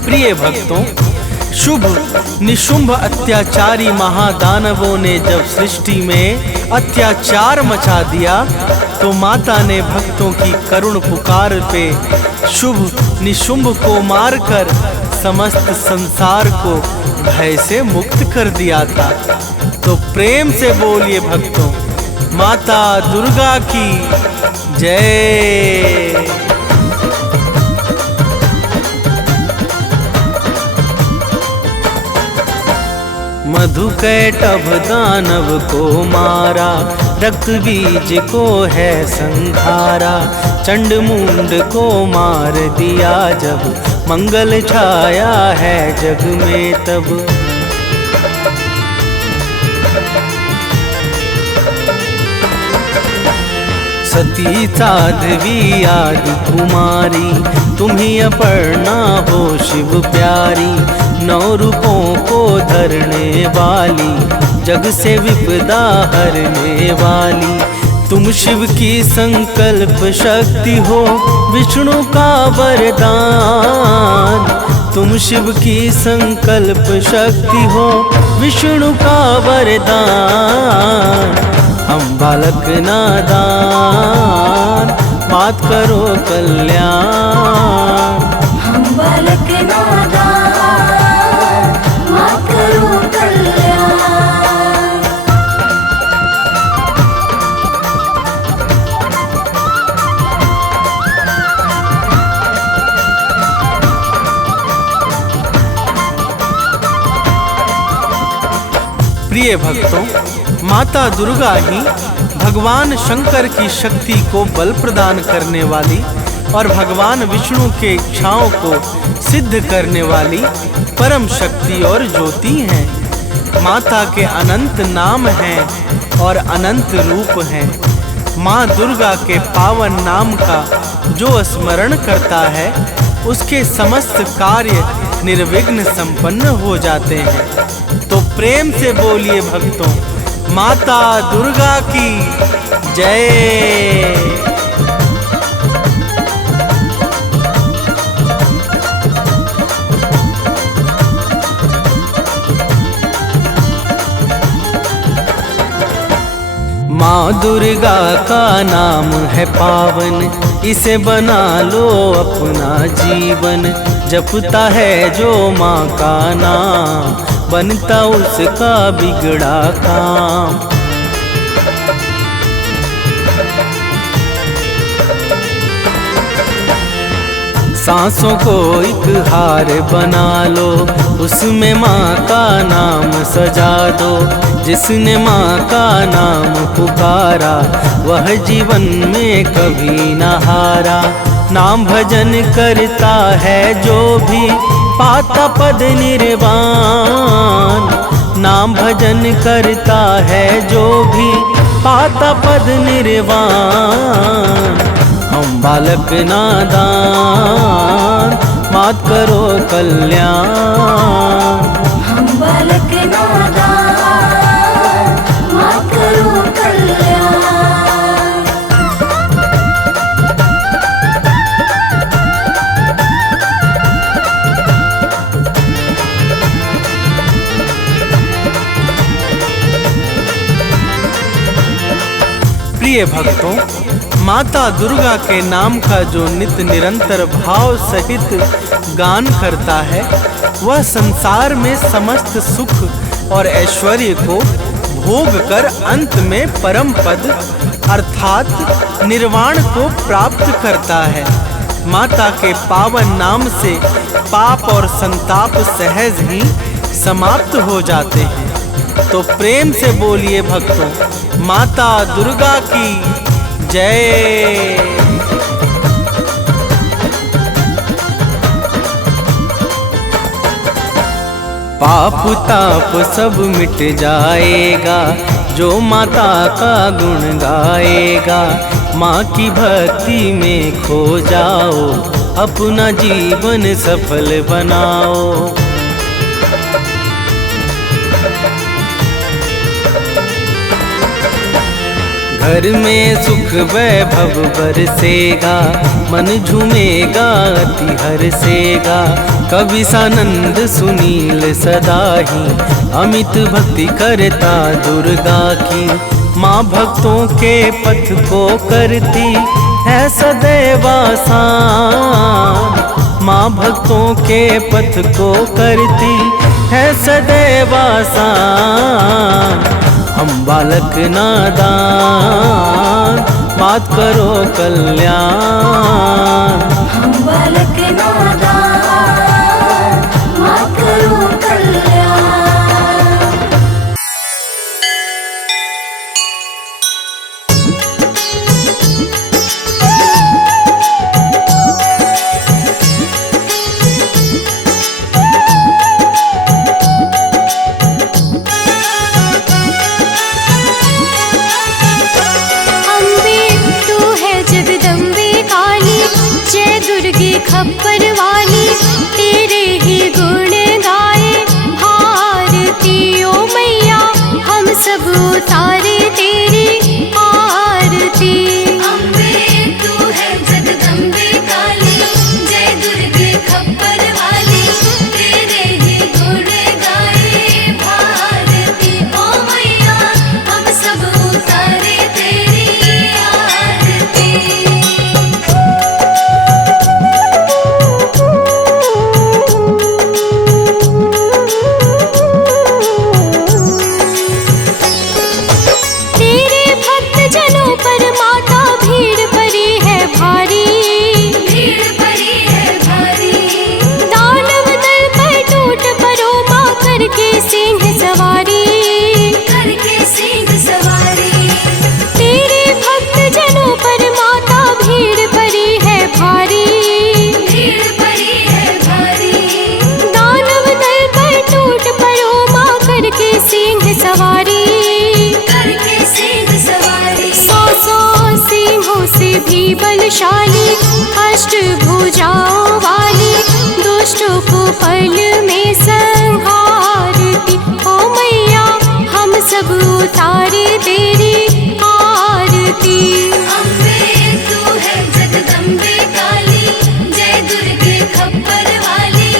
प्रिय भक्तों, शुभ निशुंभ अत्याचारी महादानवों ने जब सृष्टि में अत्याचार मचा दिया तो माता ने भक्तों की करुण पुकार पे शुभ निशुंभ को मारकर समस्त संसार को भय से मुक्त कर दिया था। तो प्रेम से बोलिए भक्तों, माता दुर्गा की जय। मधुकैटभ दानव को मारा, रक्त बीज को है संहारा, चंड मुंड को मार दिया जब, मंगल छाया है जग में तब। सती साध्वी आदि कुमारी, तुम्ही अपर्णा हो शिव प्यारी, नौ रूपों को धरने वाली, जग से विपदा हरने वाली। तुम शिव की संकल्प शक्ति हो, विष्णु का वरदान। तुम शिव की संकल्प शक्ति हो, विष्णु का वरदान। हम बालक नादान मात करो कल्याण, हम बालक नादान मात करो कल्याण। प्रिय भक्तों, माता दुर्गा ही भगवान शंकर की शक्ति को बल प्रदान करने वाली और भगवान विष्णु के इच्छाओं को सिद्ध करने वाली परम शक्ति और ज्योति हैं। माता के अनंत नाम हैं और अनंत रूप हैं। माँ दुर्गा के पावन नाम का जो स्मरण करता है उसके समस्त कार्य निर्विघ्न संपन्न हो जाते हैं। तो प्रेम से बोलिए भक्तों, माता दुर्गा की जय। माँ दुर्गा का नाम है पावन, इसे बना लो अपना जीवन। जपता है जो माँ का नाम, बनता उसका बिगड़ा काम। सांसों को एक हार बना लो, उसमें माँ का नाम सजा दो। जिसने माँ का नाम पुकारा वह जीवन में कभी न हारा। नाम भजन करता है जो भी पाता पद निर्वाण। नाम भजन करता है जो भी पाता पद निर्वाण। हम बालक नादान, मात करो कल्याण। हम बालक नादान, मात करो कल्याण। प्रिय भक्तों, माता दुर्गा के नाम का जो नित्य निरंतर भाव सहित गान करता है वह संसार में समस्त सुख और ऐश्वर्य को भोग कर अंत में परम पद अर्थात निर्वाण को प्राप्त करता है। माता के पावन नाम से पाप और संताप सहज ही समाप्त हो जाते हैं। तो प्रेम से बोलिए भक्तों, माता दुर्गा की जय। पाप ताप सब मिट जाएगा जो माता का गुण गाएगा। माँ की भक्ति में खो जाओ, अपना जीवन सफल बनाओ। घर में सुख वैभव बरसेगा, मन झूमेगा अति हर्षेगा। कवि सानंद सुनील सदा ही अमित भक्ति करता दुर्गा की। माँ भक्तों के पथ को करती है सदैव आसान। माँ भक्तों के पथ को करती है सदैव आसान। हम बालक नादान, मात करो कल्याण। हम बालक नादान, मात करो कल्याण। अम्बे तू है जगदम्बे काली, जय से भी बलशाली, अष्टभुजाओं वाली, दुष्टों को पल में संहारती। ओ मैया हम सब उतारे तेरी आरती। अम्बे तू है जगदम्बे काली, जय दुर्गे खप्पर वाली,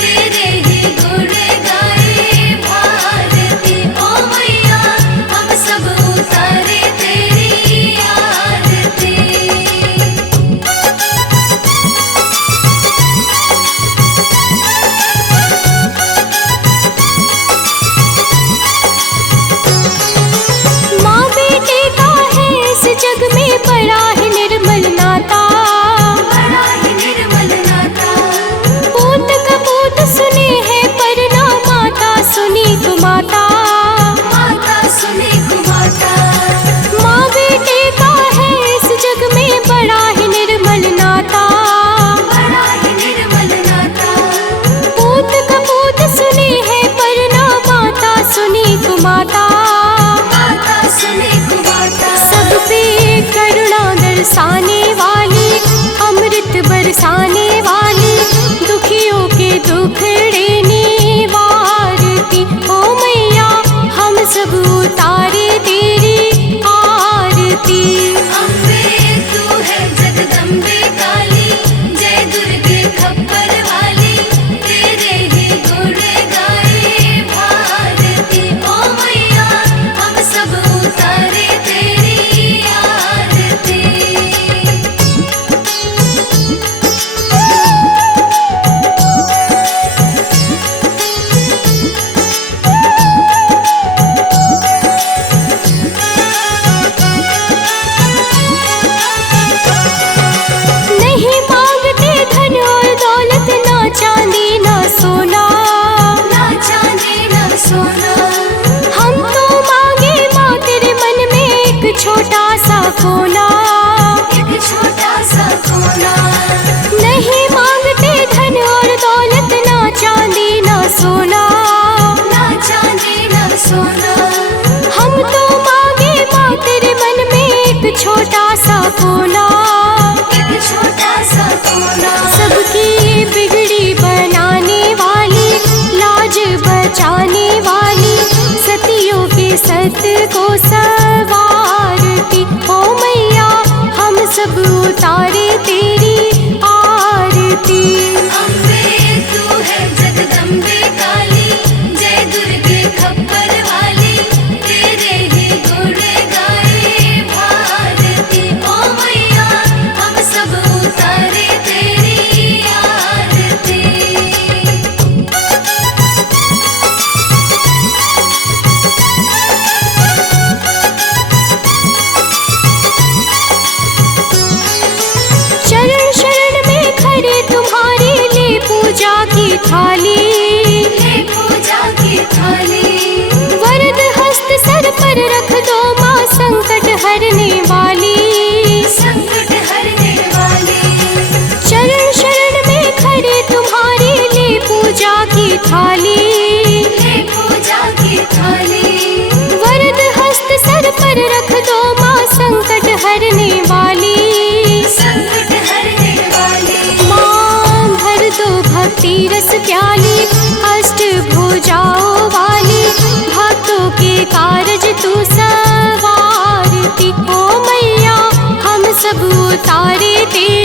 तेरे ही गुण गाए भारती। ओ मैया हम सब उतारे तेरी आरती। माँ बेटे का है इस जग में बड़ा ही निर्मल नाता, बड़ा ही निर्मल नाता। पूत कपूत सुने हैं पर ना माता सुनी कुमाता। माता सुने कुमाता। माँ बेटे का है इस जग में बड़ा ही निर्मल नाता, बड़ा ही निर्मल नाता। पूत कपूत सुने हैं पर ना माता सुनी कुमाता। माता सुने कुमाता। सब पे करुणा दर्शाने वाली, अमृत बरसाने वाली, दुखियों के दुखड़े निवारती। ओ मैया हम सब उतारे तेरी आरती। अम्बे तू है जगदम्बे काली, जय दुर्गे खप्पर वाली, तेरे ही गुण गाए भारती। ओ मैया हम सब उतारे तेरी आरती। नहीं मांगते धन और दौलत, ना चांदी ना सोना, ना चांदी ना सोना। हम तो मांगे माँ तेरे मन में एक छोटा सा कोना। एक छोटा सा कोना। नहीं मांगते धन और दौलत, ना चांदी ना सोना, ना चांदी ना सोना। हम तो मांगे माँ तेरे मन में एक छोटा सा कोना। एक छोटा सा कोना। सबकी बिगड़ी बनाने वाली, लाज बचाने वाली, सतियों के सत को सवारती। ओ मैया हम सब उतारे तेरी आरती। अम्बे तू है जगदम्बे काली, जय दुर्गे खप्पर वाली, तेरे ही गुण गाए भारती। ओ मैया हम सब उतारे तेरी आरती। शरण शरण में खड़े तुम्हारे, ले पूजा की थाली, ले पूजा की थाली। वरद हस्त सर पर रख दो माँ, संकट हरने वाली। संकट हरने वाली। शरण शरण में खड़े तुम्हारे, ले पूजा की थाली, ले पूजा की थाली। वरद हस्त सर पर रख दो माँ, संकट हरने वाली। संकट हरने वाली। माँ भर दो भक्ति रस प्याली, अष्टभुजाओं वाली, भक्तों के कारज तू सवारती। ओ मैया हम सब उतारे तेरी